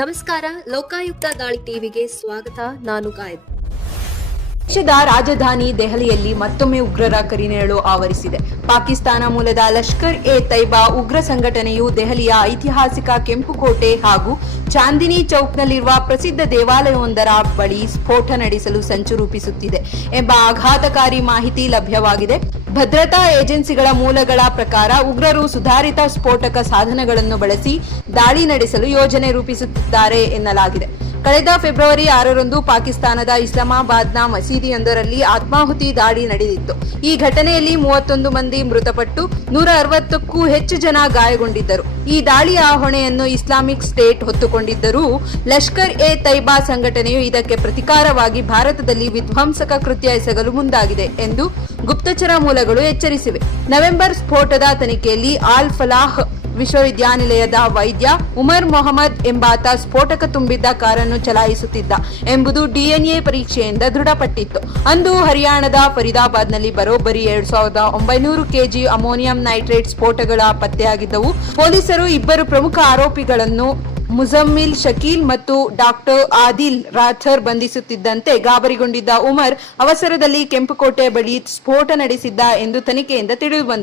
ನಮಸ್ಕಾರ, ಲೋಕಾಯುಕ್ತ ದಾಳಿ ಟಿವಿಗೆ ಸ್ವಾಗತ. ನಾನು ಗಾಯತ್. ದೇಶದ ರಾಜಧಾನಿ ದೆಹಲಿಯಲ್ಲಿ ಮತ್ತೊಮ್ಮೆ ಉಗ್ರರ ಕರಿನೆರಳು ಆವರಿಸಿದೆ. ಪಾಕಿಸ್ತಾನ ಮೂಲದ ಲಷ್ಕರ್ ಎ ತೈಬಾ ಉಗ್ರ ಸಂಘಟನೆಯು ದೆಹಲಿಯ ಐತಿಹಾಸಿಕ ಕೆಂಪುಕೋಟೆ ಹಾಗೂ ಚಾಂದಿನಿ ಚೌಕ್ನಲ್ಲಿರುವ ಪ್ರಸಿದ್ಧ ದೇವಾಲಯವೊಂದರ ಬಳಿ ಸ್ಫೋಟ ನಡೆಸಲು ಸಂಚು ರೂಪಿಸುತ್ತಿದೆ ಎಂಬ ಆಘಾತಕಾರಿ ಮಾಹಿತಿ ಲಭ್ಯವಾಗಿದೆ. ಭದ್ರತಾ ಏಜೆನ್ಸಿಗಳ ಮೂಲಗಳ ಪ್ರಕಾರ ಉಗ್ರರು ಸುಧಾರಿತ ಸ್ಫೋಟಕ ಸಾಧನಗಳನ್ನು ಬಳಸಿ ದಾಳಿ ನಡೆಸಲು ಯೋಜನೆ ರೂಪಿಸುತ್ತಿದ್ದಾರೆ ಎನ್ನಲಾಗಿದೆ. ಕಳೆದ ಫೆಬ್ರವರಿ 6ರಂದು ಪಾಕಿಸ್ತಾನದ ಇಸ್ಲಾಮಾಬಾದ್ನ ಮಸೀದಿಯೊಂದರಲ್ಲಿ ಆತ್ಮಾಹುತಿ ದಾಳಿ ನಡೆದಿತ್ತು. ಈ ಘಟನೆಯಲ್ಲಿ 31 ಮಂದಿ ಮೃತಪಟ್ಟು 160ಕ್ಕೂ ಹೆಚ್ಚು ಜನ ಗಾಯಗೊಂಡಿದ್ದರು. ಈ ದಾಳಿಯ ಹೊಣೆಯನ್ನು ಇಸ್ಲಾಮಿಕ್ ಸ್ಟೇಟ್ ಹೊತ್ತುಕೊಂಡಿದ್ದರೂ ಲಷ್ಕರ್ ಎ ತೈಬಾ ಸಂಘಟನೆಯು ಇದಕ್ಕೆ ಪ್ರತಿಕಾರವಾಗಿ ಭಾರತದಲ್ಲಿ ವಿಧ್ವಂಸಕ ಕೃತ್ಯ ಎಸಗಲು ಮುಂದಾಗಿದೆ ಎಂದು ಗುಪ್ತಚರ ಮೂಲಗಳು ಎಚ್ಚರಿಸಿವೆ. ನವೆಂಬರ್ ಸ್ಫೋಟದ ತನಿಖೆಯಲ್ಲಿ ಆಲ್ ಫಲಾಹ್ ವಿಶ್ವವಿದ್ಯಾನಿಲಯದ ವೈದ್ಯ ಉಮರ್ ಮೊಹಮ್ಮದ್ ಎಂಬಾತ ಸ್ಫೋಟಕ ತುಂಬಿದ್ದ ಕಾರನ್ನು ಚಲಾಯಿಸುತ್ತಿದ್ದ ಎಂಬುದು ಡಿಎನ್ಎ ಪರೀಕ್ಷೆಯಿಂದ ದೃಢಪಟ್ಟಿತ್ತು. ಅಂದು ಹರಿಯಾಣದ ಫರೀದಾಬಾದ್ನಲ್ಲಿ ಬರೋಬ್ಬರಿ 2900 ಕೆಜಿ ಅಮೋನಿಯಂ ನೈಟ್ರೇಟ್ ಸ್ಫೋಟಗಳ ಪತ್ತೆಯಾಗಿದ್ದವು. ಪೊಲೀಸರು ಇಬ್ಬರು ಪ್ರಮುಖ ಆರೋಪಿಗಳನ್ನು ಮುಜಮ್ಮಿಲ್ ಶಕೀಲ್ ಮತ್ತು ಡಾಕ್ಟರ್ ಆದಿಲ್ ರಾಥರ್ ಬಂಧಿಸುತ್ತಿದ್ದಂತೆ ಗಾಬರಿಗೊಂಡಿದ್ದ ಉಮರ್ ಅವಸರದಲ್ಲಿ ಕೆಂಪುಕೋಟೆ ಬಳಿ ಸ್ಫೋಟ ನಡೆಸಿದ್ದ ಎಂದು ತನಿಖೆಯಿಂದ ತಿಳಿದುಬಂದಿದೆ.